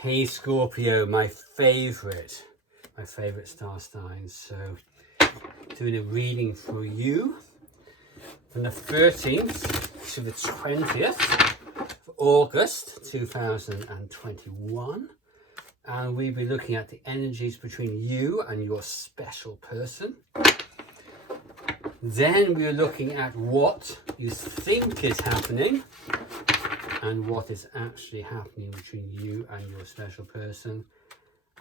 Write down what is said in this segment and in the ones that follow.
Hey Scorpio, my favorite star signs. So doing a reading for you from the 13th to the 20th of August 2021, and we'll be looking at the energies between you and your special person. Then we're looking at what you think is happening and what is actually happening between you and your special person.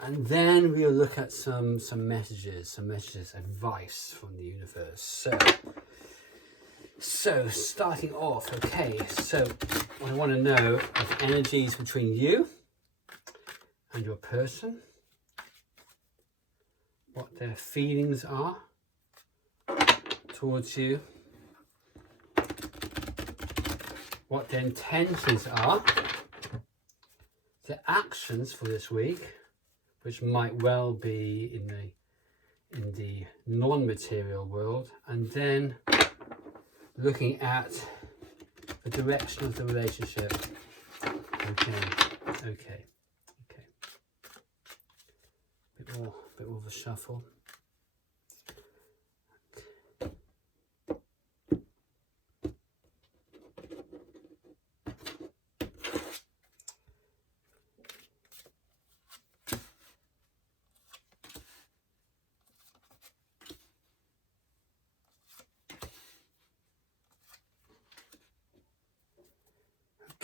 And then we'll look at some messages, advice from the universe. So starting off, okay, so I want to know of energies between you and your person, what their feelings are towards you, what their intentions are, their actions for this week, which might well be in the non-material world, and then looking at the direction of the relationship. Okay. Bit more of a shuffle.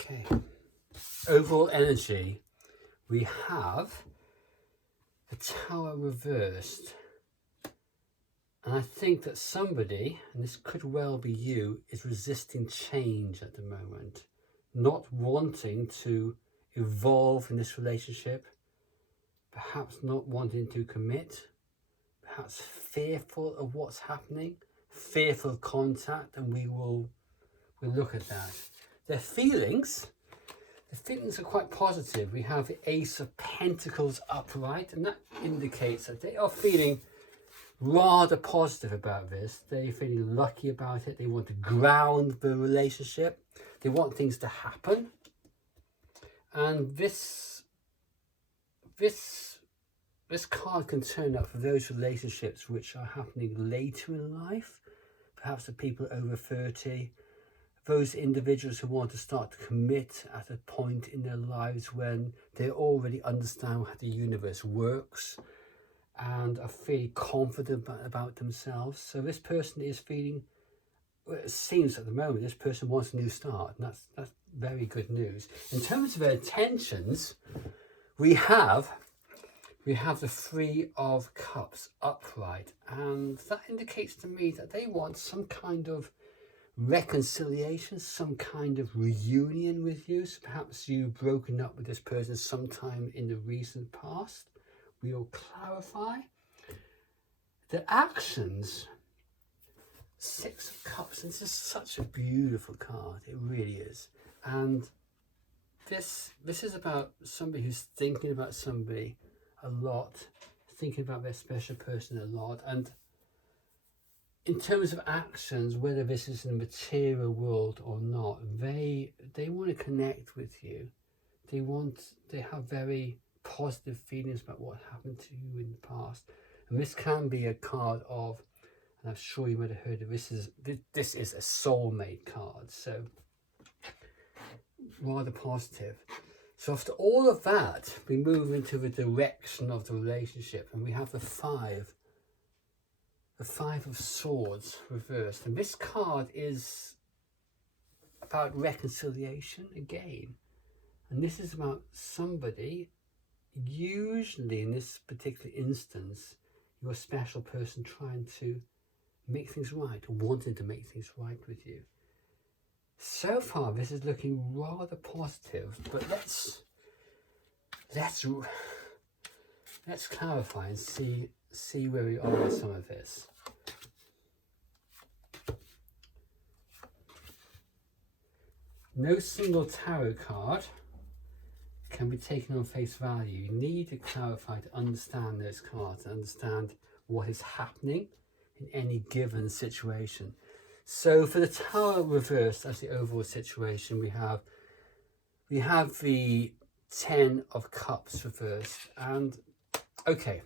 Okay, overall energy, we have the Tower reversed, and I think that somebody, and this could well be you, is resisting change at the moment, not wanting to evolve in this relationship, perhaps not wanting to commit, perhaps fearful of what's happening, fearful of contact, and we'll look at that. Their feelings are quite positive. We have the Ace of Pentacles upright, and that indicates that they are feeling rather positive about this. They're feeling lucky about it. They want to ground the relationship. They want things to happen. And this card can turn up for those relationships which are happening later in life, perhaps the people over 30, those individuals who want to start to commit at a point in their lives when they already understand how the universe works and are feeling confident about themselves. So this person is feeling, well, it seems at the moment, this person wants a new start, and that's very good news. In terms of their intentions, we have the Three of Cups upright, and that indicates to me that they want some kind of reconciliation, some kind of reunion with you. So perhaps you've broken up with this person sometime in the recent past. We'll clarify the actions. Six of Cups, and this is such a beautiful card, it really is. And this is about somebody who's thinking about somebody a lot, thinking about their special person a lot. And in terms of actions, whether this is in the material world or not, they want to connect with you. They have very positive feelings about what happened to you in the past. And this can be a card of, and I'm sure you might have heard of this is a soulmate card. So rather positive. So after all of that, we move into the direction of the relationship, and we have the Five of Swords reversed, and this card is about reconciliation again, and this is about somebody, usually in this particular instance, your special person trying to make things right, or wanting to make things right with you. So far this is looking rather positive, but let's clarify and see where we are with some of this. No single tarot card can be taken on face value. You need to clarify to understand those cards, to understand what is happening in any given situation. So for the Tower reversed as the overall situation, we have the Ten of Cups reversed. And okay,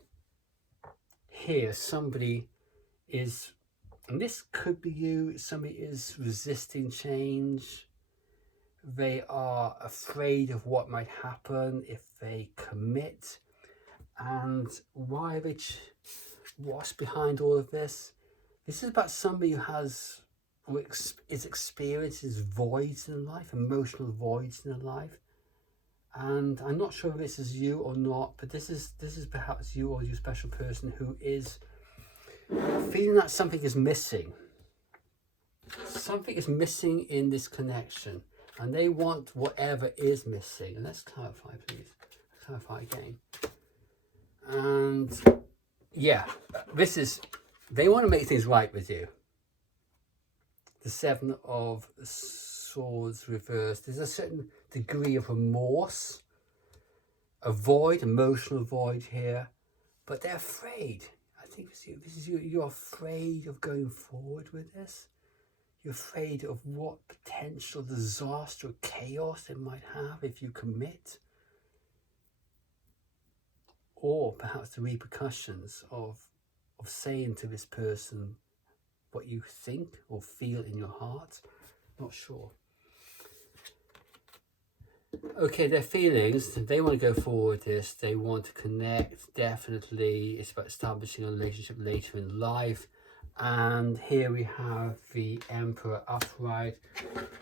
here somebody is, and this could be you, somebody is resisting change. They are afraid of what might happen if they commit. And why are they, what's behind all of this? This is about somebody who has, or is experiences voids in life, emotional voids in their life. And I'm not sure if this is you or not, but this is perhaps you or your special person who is feeling that something is missing. Something is missing in this connection, and they want whatever is missing. And let's clarify, please. Let's clarify again. And yeah, this is, they want to make things right with you. The Seven of Swords reversed. There's a certain degree of remorse, a void, emotional void here, but they're afraid. I think this is you. You're afraid of going forward with this. You're afraid of what potential disaster or chaos it might have if you commit. Or perhaps the repercussions of saying to this person what you think or feel in your heart. Not sure. Okay, their feelings, they want to go forward with this. They want to connect, definitely. It's about establishing a relationship later in life. And here we have the Emperor upright,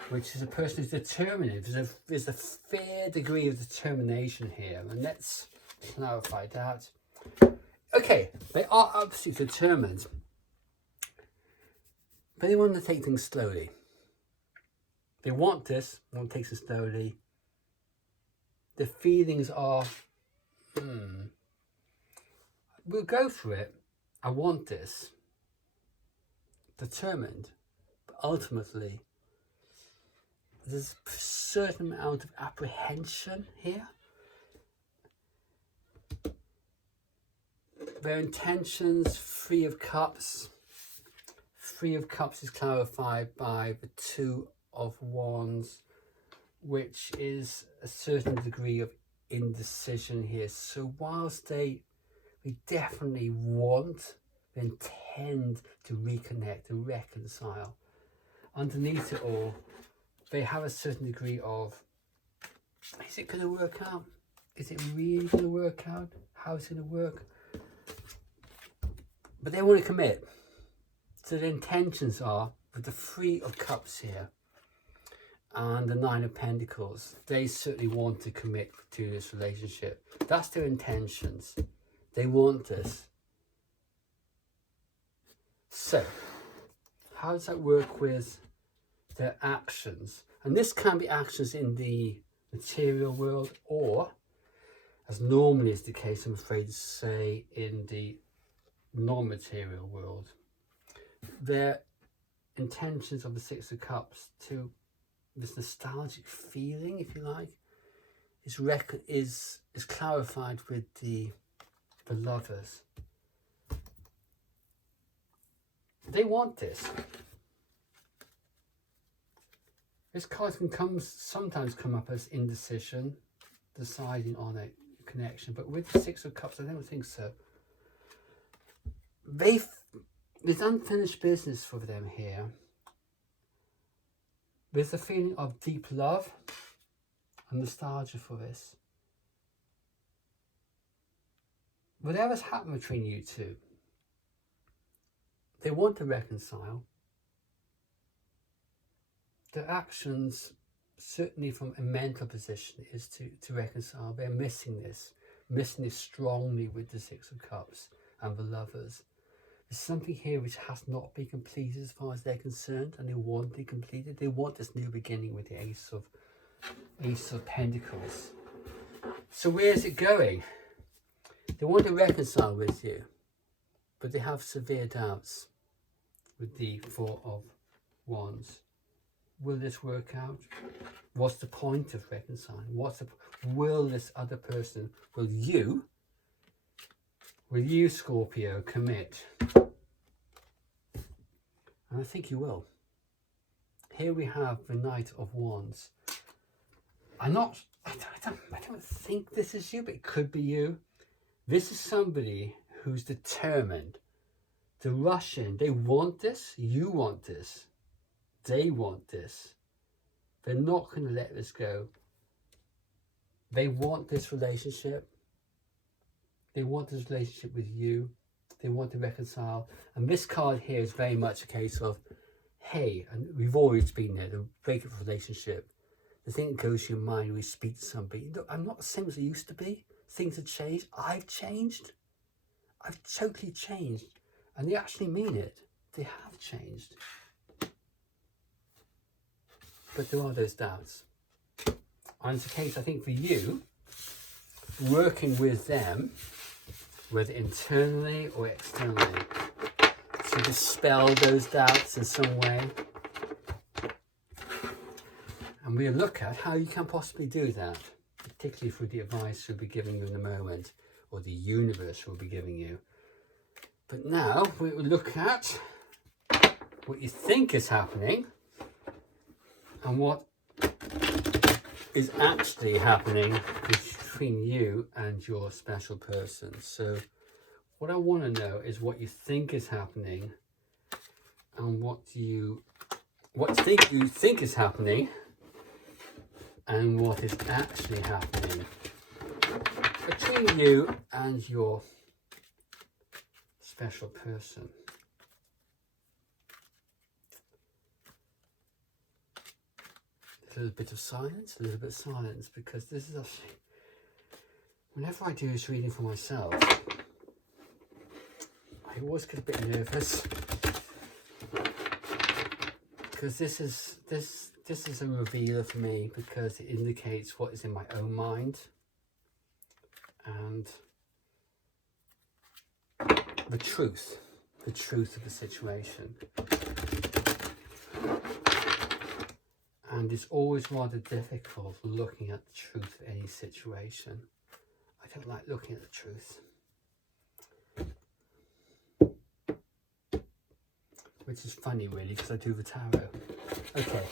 which is a person who's determined. There's a fair degree of determination here. And let's clarify that. Okay, they are absolutely determined, but they want to take things slowly. They want this, want to take things slowly. The feelings are, we'll go for it. I want this. Determined, but ultimately, there's a certain amount of apprehension here. Their intentions, Three of Cups. Three of Cups is clarified by the Two of Wands, which is a certain degree of indecision here. So whilst they definitely want, they intend to reconnect and reconcile, underneath it all, they have a certain degree of, is it going to work out? Is it really going to work out? How is it going to work? But they want to commit. So the intentions are, with the Three of Cups here and the Nine of Pentacles, they certainly want to commit to this relationship. That's their intentions. They want this. So, how does that work with their actions? And this can be actions in the material world, or, as normally is the case, I'm afraid to say, in the non-material world. Their intentions of the Six of Cups, to this nostalgic feeling, if you like, is clarified with the Lovers. They want this. This card can sometimes come up as indecision, deciding on a connection, but with the Six of Cups, I don't think so. There's unfinished business for them here. There's a feeling of deep love and nostalgia for this. Whatever's happened between you two, they want to reconcile. Their actions, certainly from a mental position, is to reconcile. They're missing this strongly with the Six of Cups and the Lovers. There's something here which has not been completed as far as they're concerned, and they want to be completed. They want this new beginning with the Ace of Pentacles. So where's it going? They want to reconcile with you, but they have severe doubts with the Four of Wands. Will this work out? What's the point of reconciling? Will this other person, will you, Scorpio, commit? And I think you will. Here we have the Knight of Wands. I don't think this is you, but it could be you. This is somebody who's determined to rush in. They want this, you want this, they want this. They're not going to let this go. They want this relationship. They want this relationship with you. They want to reconcile. And this card here is very much a case of, hey, and we've always been there, the breakup relationship. The thing that goes to your mind when you speak to somebody. Look, I'm not the same as I used to be. Things have changed. I've changed. I've totally changed. And they actually mean it. They have changed. But there are those doubts. And it's a case, I think, for you, working with them, whether internally or externally, to dispel those doubts in some way. And we'll look at how you can possibly do that, particularly through the advice we'll be giving you in a moment, or the universe will be giving you. But now we will look at what you think is happening and what is actually happening between you and your special person. So what I want to know is what you think is happening and what you think is happening and what is actually happening between you and your special person. A little bit of silence, because this is actually, whenever I do this reading for myself, I always get a bit nervous, because this is a revealer for me, because it indicates what is in my own mind and the truth of the situation. And it's always rather difficult looking at the truth of any situation. I don't like looking at the truth. Which is funny, really, because I do the tarot. Okay.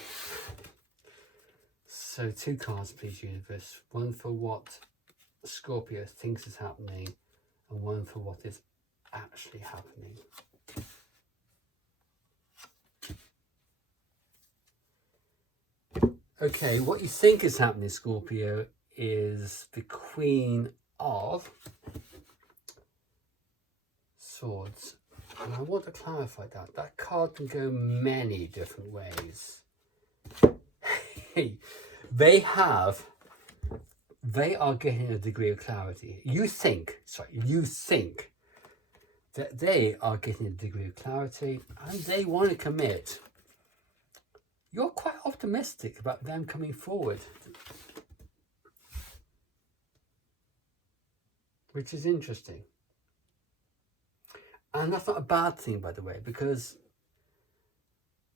So 2 cards, please, universe. One for what Scorpio thinks is happening, and one for what is actually happening. Okay, what you think is happening, Scorpio, is the Queen of Swords. And I want to clarify that. That card can go many different ways. They are getting a degree of clarity. You think that they are getting a degree of clarity and they want to commit. You're quite optimistic about them coming forward, which is interesting. And that's not a bad thing, by the way, because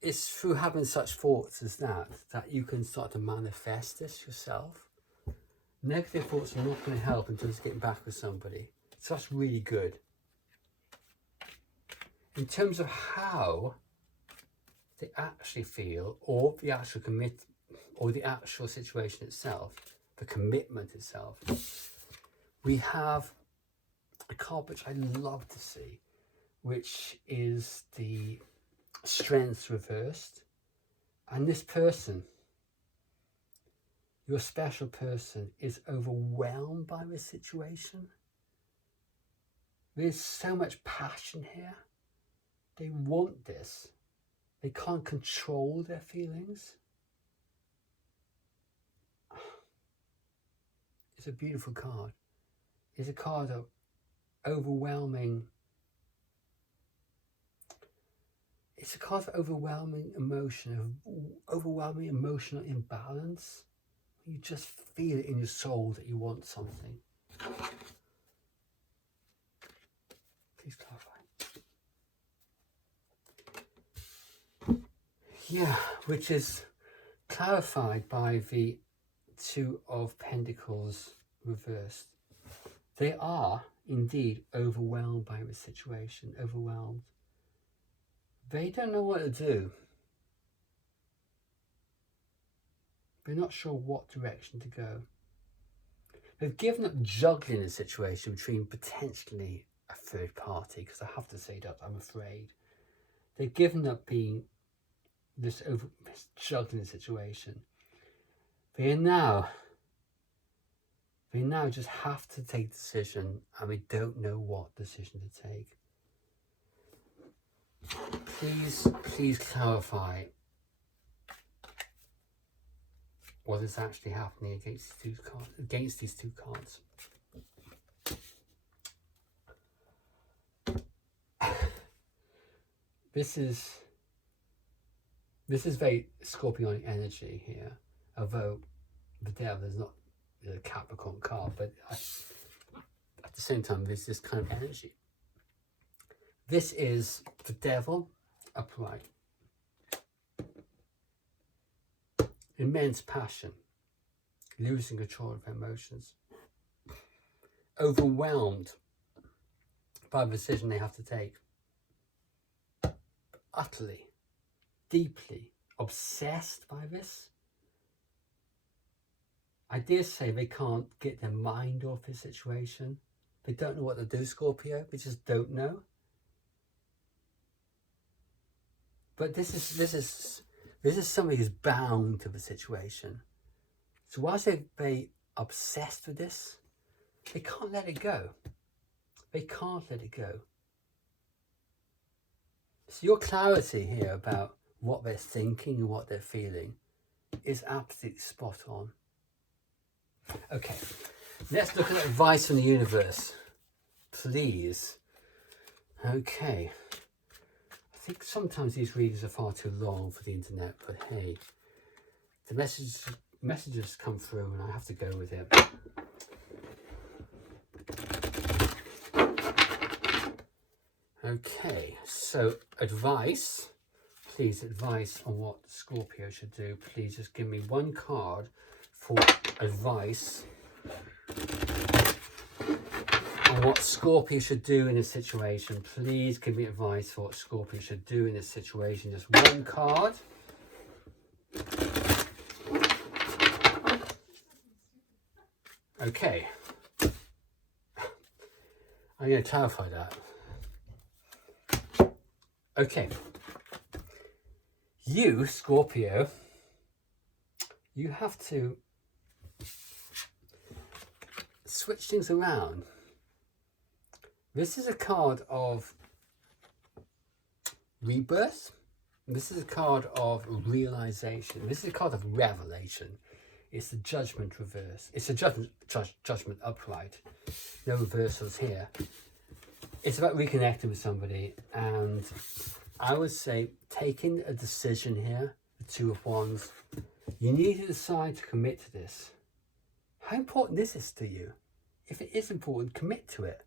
it's through having such thoughts as that you can start to manifest this yourself. Negative thoughts are not going to help until it's getting back with somebody. So that's really good. In terms of how they actually feel, or the actual the actual situation itself, the commitment itself, we have a card which I love to see, which is the Strength reversed. And this person, your special person, is overwhelmed by this situation. There's so much passion here. They want this. They can't control their feelings. It's a beautiful card. It's a card of overwhelming. It's a card of overwhelming emotion, of overwhelming emotional imbalance. You just feel it in your soul that you want something. Please clarify. Yeah, which is clarified by the Two of Pentacles reversed. They are indeed overwhelmed by the situation, overwhelmed. They don't know what to do. They're not sure what direction to go. They've given up juggling a situation between potentially a third party, because I have to say that, I'm afraid. They've given up being this juggling situation. They now just have to take a decision, and we don't know what decision to take. Please clarify what is actually happening against these two cards. This is very Scorpionic energy here, although the Devil is not a Capricorn card, but at the same time there's this kind of energy. This is the Devil upright. Immense passion, losing control of emotions, overwhelmed by the decision they have to take, utterly, deeply obsessed by this. I dare say they can't get their mind off this situation. They don't know what to do, Scorpio. They just don't know. But this is somebody who's bound to the situation. So whilst they're very obsessed with this, they can't let it go. They can't let it go. So your clarity here about what they're thinking and what they're feeling is absolutely spot on. Okay, let's look at advice from the universe, please. Okay. I think sometimes these readings are far too long for the internet, but hey, the messages come through and I have to go with it. Okay, so advice, please, advice on what Scorpio should do. Please just give me one card for advice on what Scorpio should do in this situation. Please give me advice for what Scorpio should do in this situation. Just one card. Okay. I'm going to clarify that. Okay. You, Scorpio, you have to switch things around. This is a card of rebirth. This is a card of realization. This is a card of revelation. It's the Judgment reverse. It's a judgment upright. No reversals here. It's about reconnecting with somebody, and I would say taking a decision here, the Two of Wands. You need to decide to commit to this. How important is this to you? If it is important, commit to it.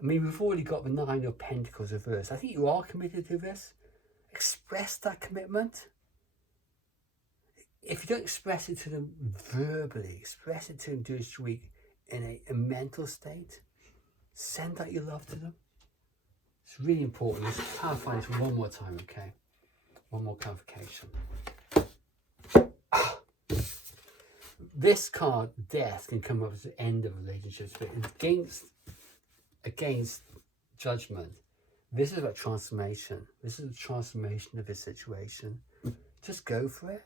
I mean, we've already got the Nine of Pentacles reversed. I think you are committed to this. Express that commitment. If you don't express it to them verbally, express it to them during this week in a mental state. Send out your love to them. It's really important. Let's clarify this one more time, okay? One more clarification. This card, death, can come up as the end of relationships, but against judgment, this is about transformation. This is a transformation of this situation. Just go for it.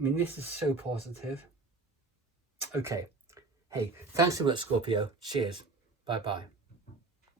I mean, this is so positive. Okay. Hey, thanks so much, Scorpio. Cheers. Bye-bye.